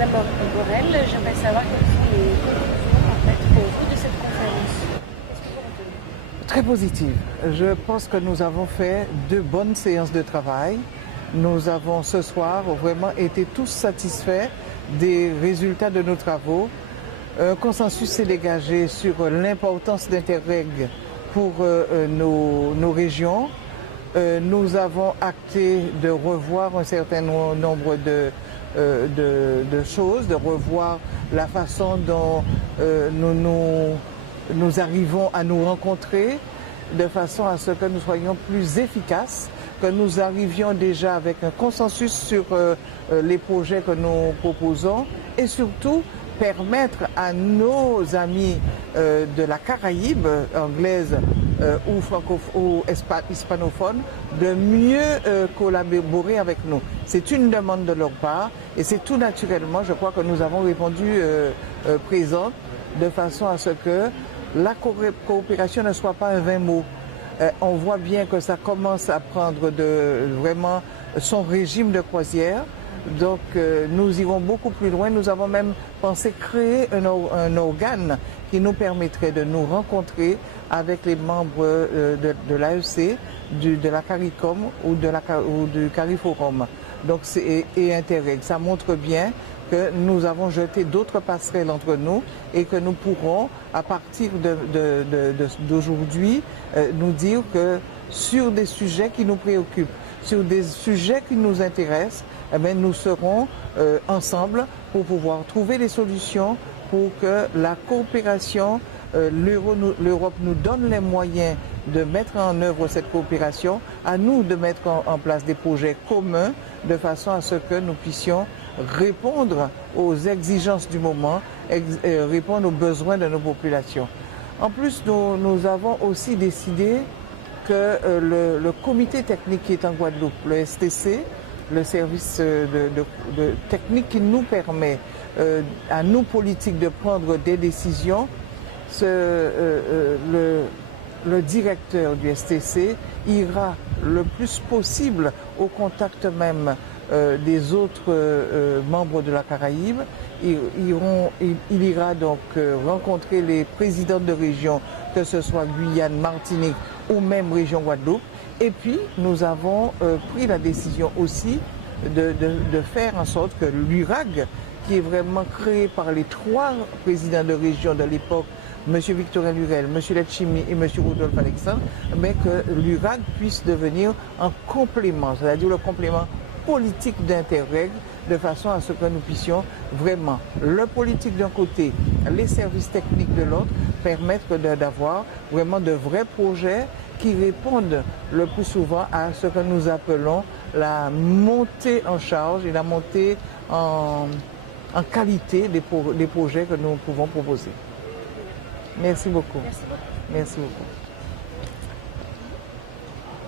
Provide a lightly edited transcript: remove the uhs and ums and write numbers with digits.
Madame Borel, j'aimerais savoir quelles sont les conclusions en fait, pour vous de cette conférence. Qu'est-ce que vous retenez? Très positive. Je pense que nous avons fait de bonnes séances de travail. Nous avons ce soir vraiment été tous satisfaits des résultats de nos travaux. Un consensus s'est dégagé sur l'importance d'Interreg pour nos régions. Nous avons acté de revoir un certain nombre de choses, de revoir la façon dont nous arrivons à nous rencontrer, de façon à ce que nous soyons plus efficaces, que nous arrivions déjà avec un consensus sur les projets que nous proposons et surtout permettre à nos amis de la Caraïbe anglaise ou hispanophone de mieux collaborer avec nous. C'est une demande de leur part et c'est tout naturellement, je crois que nous avons répondu présent de façon à ce que la coopération ne soit pas un vain mot. On voit bien que ça commence à prendre vraiment son régime de croisière. Donc nous irons beaucoup plus loin. Nous avons même pensé créer un organe qui nous permettrait de nous rencontrer avec les membres de l'AEC, de la CARICOM ou du CARIFORUM. Donc et Interreg. Ça montre bien que nous avons jeté d'autres passerelles entre nous et que nous pourrons, à partir d'aujourd'hui, nous dire que sur des sujets qui nous préoccupent, sur des sujets qui nous intéressent, eh bien, nous serons ensemble pour pouvoir trouver des solutions pour que la coopération, l'Europe nous donne les moyens de mettre en œuvre cette coopération, à nous de mettre en place des projets communs de façon à ce que nous puissions répondre aux exigences du moment, répondre aux besoins de nos populations. En plus, nous avons aussi décidé que le comité technique qui est en Guadeloupe, le STC, le service technique qui nous permet à nous politiques de prendre des décisions, le directeur du STC ira le plus possible au contact même des autres membres de la Caraïbe. Il ira donc rencontrer les présidents de région, que ce soit Guyane, Martinique ou même région Guadeloupe. Et puis nous avons pris la décision aussi de faire en sorte que l'URAG, qui est vraiment créé par les 3 présidents de région de l'époque, M. Victorin Lurel, M. Letchimi et M. Rodolphe Alexandre, mais que l'URAG puisse devenir un complément, c'est-à-dire le complément politique d'Interreg, de façon à ce que nous puissions vraiment, le politique d'un côté, les services techniques de l'autre, permettre d'avoir vraiment de vrais projets qui répondent le plus souvent à ce que nous appelons la montée en charge et la montée en qualité des projets que nous pouvons proposer. Merci beaucoup. Merci beaucoup. Merci beaucoup.